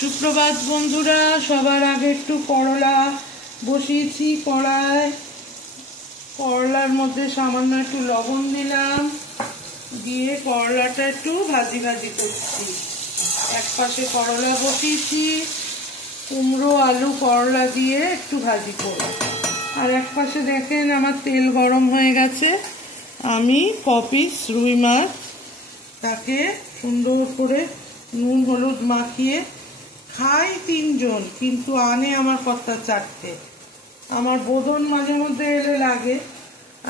সুপ্রভাত বন্ধুরা, সবার আগে একটু করলা বসিয়েছি কড়ায়। করলার মধ্যে সামান্য একটু লবণ দিলাম, দিয়ে করলাটা একটু ভাজি ভাজি করছি। এক পাশে করলা বসিয়েছি, কুমড়ো আলু করলা দিয়ে একটু ভাজি করব। আর এক পাশে দেখেন আমার তেল গরম হয়ে গেছে। আমি কপিস রুই মাছ, তাকে সুন্দর করে নুন হলুদ মাখিয়ে খাই 3 জন, কিন্তু আনে আমার কর্তা 4টে। আমার বোধন মাঝে মধ্যে এলে লাগে।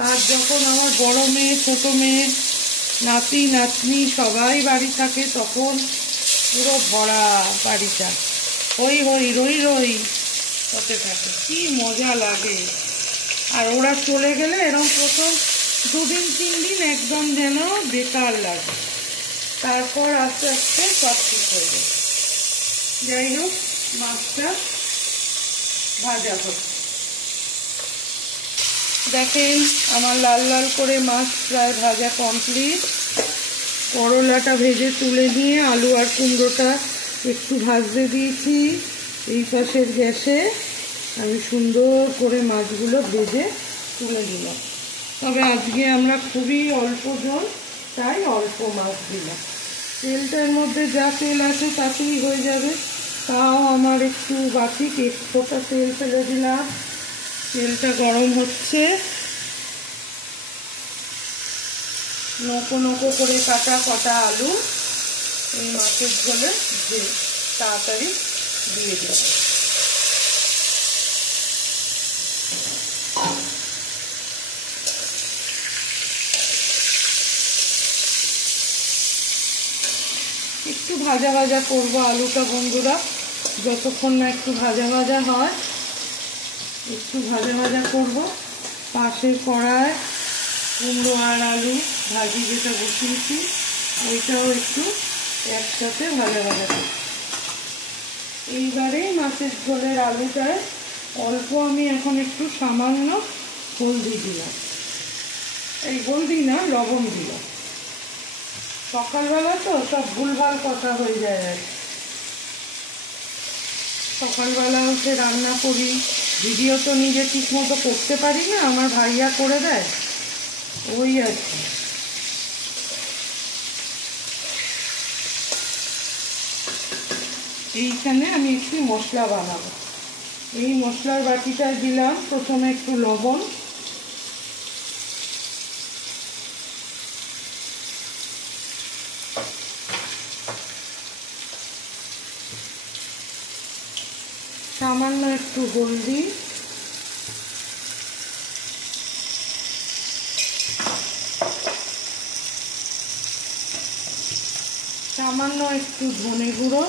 আর যখন আমার বড় মেয়ে, ছোট মেয়ে, নাতি নাতনি সবাই বাড়ি থাকে, তখন পুরো ভরা বাড়িটা হই হই রই রই হতে থাকে, কি মজা লাগে। আর ওরা চলে গেলে এরকম প্রথম 2 দিন 3 দিন একদম যেন বেকার লাগে, তারপর আস্তে আস্তে সব ঠিক হয়ে যায়। যাই হোক, মাছটা ভাজা হচ্ছে। দেখেন আমার লাল লাল করে মাছ প্রায় ভাজা কমপ্লিট। করলাটা ভেজে তুলে নিয়ে আলু আর কুমড়োটা একটু ভাজতে দিয়েছি। এই পাশের গ্যাসে আমি সুন্দর করে মাছগুলো ভেজে তুলে নিলাম। তবে আজকে আমরা খুবই অল্প জন, তাই অল্প মাছ দিলাম। তেলটার মধ্যে যা তেল আছে তাতেই হয়ে যাবে, তাও আমার একটু বাকি ফোটা তেল ফেলে দিলাম। তেলটা গরম হচ্ছে, নৌকো নৌকো করে কাটা কটা আলু এই মাছের ঝোলে তাড়াতাড়ি দিয়ে দেব। একটু ভাজা ভাজা করবো আলুটা বন্ধুরা, যতক্ষণ না একটু ভাজা ভাজা হয় একটু ভাজা ভাজা করব। পাশের কড়ায় কুমড়ো আর আলু ভাজি যেটা বসিয়েছি, ওইটাও একটু একসাথে ভাজা ভাজা করব। এইবারে মাছের ঝোলের আলুটায় অল্প আমি এখন একটু সামান্য হলদি দিলাম, এই হলদি না লবণ দিলাম। সকালবেলা তো সব ভুলভাল কথা হয়ে যায়। আর সকালবেলা উঠে রান্না করি, ভিডিও তো নিজে ঠিক মতো করতে পারি না, আমার ভাইয়া করে দেয়, ওই আর কি। এইখানে আমি একটু মশলা বানাবো। এই মশলার বাটিটায় দিলাম প্রথমে একটু লবণ, সামান্য একটু হলদি, সামান্য একটু ধনে গুঁড়ো,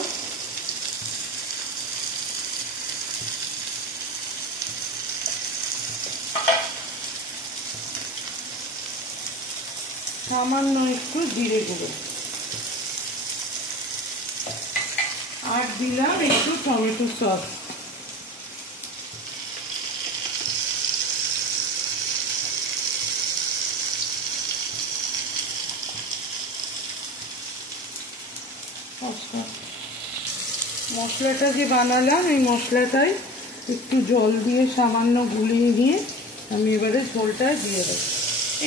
সামান্য একটু জিরে গুঁড়ো, আর দিলাম একটু টমেটো সস। মশলাটা যে বানালাম, এই মশলাটাই একটু জল দিয়ে সামান্য গুলিয়ে নিয়ে আমি এবারে ঝোলটা দিয়ে দেবো।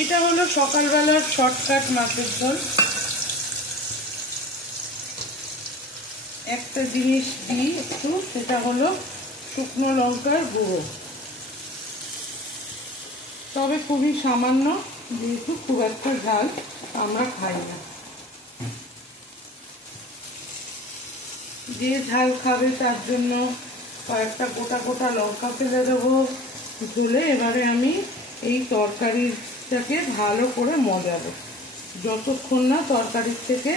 এটা হলো সকালবেলার শর্টকাট মাছের ঝোল। একটা জিনিস দিই একটু, সেটা হলো শুকনো লঙ্কার গুঁড়ো, তবে খুবই সামান্য, যেহেতু খুব একটা ঝাল আমরা খাই না। যে ঝাল খাবে তার জন্য কয়েকটা গোটা গোটা লঙ্কা ফেলে দেবো ঝোলে। এবারে আমি এই তরকারিটাকে ভালো করে মজাবো, যতক্ষণ না তরকারির থেকে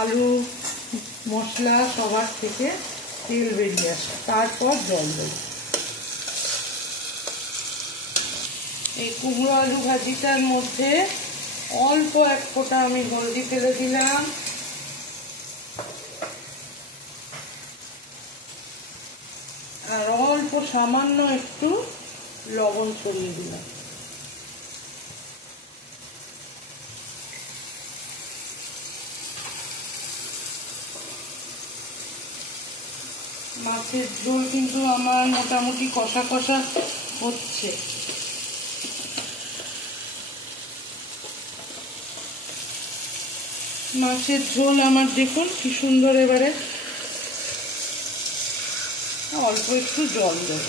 আলু মশলা সবার থেকে তেল বেরিয়ে আসে, তারপর জল দেব। এই কুমড়ো আলু ভাজিটার মধ্যে অল্প এক ফোঁটা আমি হলদি ফেলে দিলাম, আর অল্প সামান্য একটু লবণ ছড়িয়ে দিলাম। মাছের ঝোল কিন্তু আমার মোটামুটি কষা কষা হচ্ছে। মাছের ঝোল আমার দেখুন কি সুন্দর। এবারে অল্প একটু জল দেব।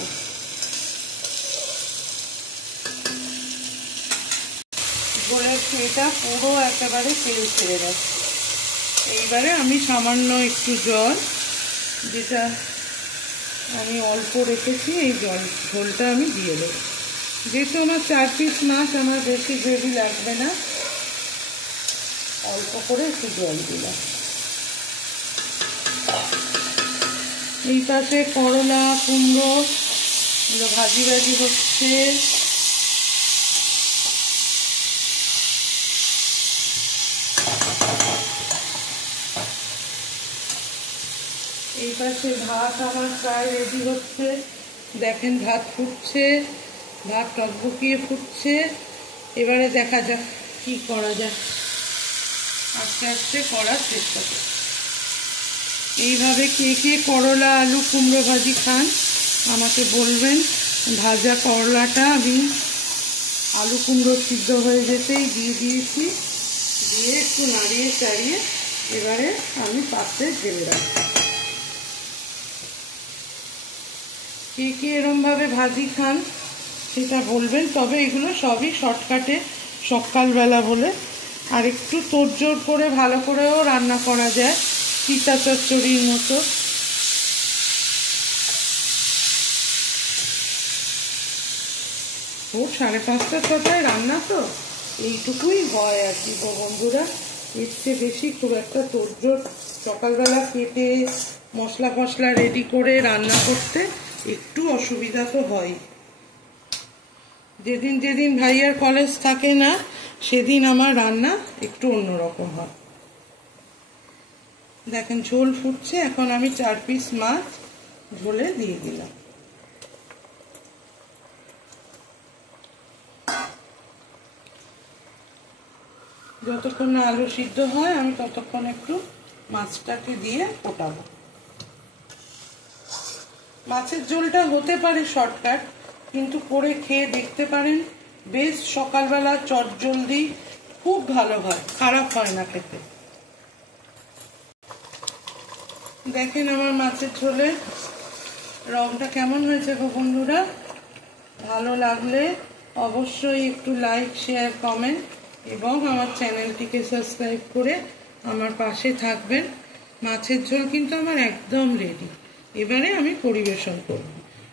ঝোলের খেটা পুরো একেবারে তেল ছেড়ে যাচ্ছে। এইবারে আমি সামান্য একটু জল, যেটা আমি অল্প রেখেছি, এই ঝোলটা আমি দিয়ে দেবো। যেহেতু আমার 4 পিস মাছ, আমার বেশি গ্রেভি লাগবে না, অল্প করে একটু জল দিলাম। এই পাশে করলা কুমড়ো এগুলো ভাজি ভাজি হচ্ছে। এই পাশে ভাত আমার প্রায় রেডি হচ্ছে। দেখেন ভাত ফুটছে, ভাত টকবকিয়ে ফুটছে। এবারে দেখা যাক কি করা যায়, আস্তে আস্তে করার চেষ্টা করি। এইভাবে কে কে করলা আলু কুমড়ো ভাজি খান আমাকে বলবেন। ভাজা করলাটা আমি আলু কুমড়ো সিদ্ধ হয়ে যেতেই দিয়ে দিয়েছি, দিয়ে একটু নাড়িয়ে চাড়িয়ে এবারে আমি পাত্রে ঢেলে রাখছি। কে কে এরমভাবে ভাজি খান সেটা বলবেন। তবে এগুলো সবই শর্টকাটে, সকালবেলা বলে। আর একটু তোড়জোড় করে ভালো করেও রান্না করা যায়, চিতা চচ্চড়ির মতো। ও 5:30-6টায় রান্না, তো এইটুকুই হয় আর কি বন্ধুরা। এর চেয়ে বেশি খুব একটা তোড়জোড় সকালবেলা কেটে মশলা ফসলা রেডি করে রান্না করতে একটু অসুবিধা তো হয়। যেদিন যেদিন ভাইয়ার কলেজ থাকে না সেদিন আমার রান্না একটু অন্যরকম হয়। দেখেন ঝোল ফুটছে, এখন আমি 4 পিস মাছ ঝোলে দিয়ে দিলাম। যতক্ষণ না আলু সিদ্ধ হয় আমি ততক্ষণ একটু মাছটাকে দিয়ে ফোটাবো। মাছের ঝোলটা হতে পারে শর্টকাট, কিন্তু করে খেয়ে দেখতে পারেন। বেশ সকালবেলা চটজলদি খুব ভালো হয়, খারাপ হয় না খেতে। দেখেন আমার মাছের ঝোলে রংটা কেমন হয়েছে গো বন্ধুরা। ভালো লাগলে অবশ্যই একটু লাইক শেয়ার কমেন্ট এবং আমার চ্যানেলটিকে সাবস্ক্রাইব করে আমার পাশে থাকবেন। মাছের ঝোল কিন্তু আমার একদম রেডি। এবারে আমি পরিবেশন করব।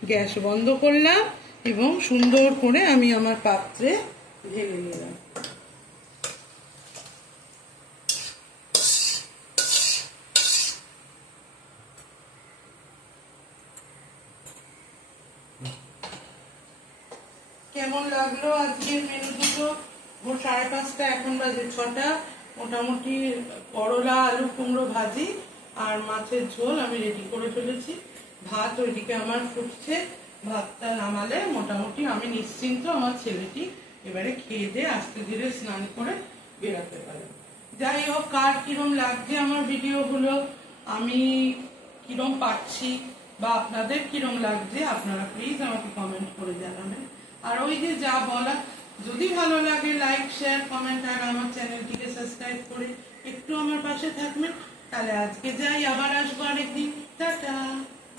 গ্যাস বন্ধ করলাম এবং সুন্দর করে আমি আমার পাত্রে ঢেলে নিলাম। কেমন লাগলো আজকের মেনু দুটো? ভোর 5:30, এখন বাজে 6টা। মোটামুটি করলা আলু কুমড়ো ভাজি আর মাছের ঝোল আমি রেডি করে ফেলেছি। ভাত ওইদিকে আমার ফুটছে। ভাতটা নামালে মোটামুটি আমি নিশ্চিন্ত, আমার ছেলেটি এবারে খেয়ে দিয়ে আস্তে ধীরে স্নান করে বেরোতে পারে। যাই হোক, কার কিরম লাগছে আমার ভিডিওগুলো, আমি কিরম পাচ্ছি বা আপনাদের কিরম লাগছে, আপনারা প্লিজ আমাকে কমেন্ট করে জানাবেন। আর ওই যে যা বলা, যদি ভালো লাগে লাইক শেয়ার কমেন্ট আর আমার চ্যানেলটিকে সাবস্ক্রাইব করে একটু আমার পাশে থাকবেন। তাহলে আজকে যাই, আবার আসবো আরেকদিন।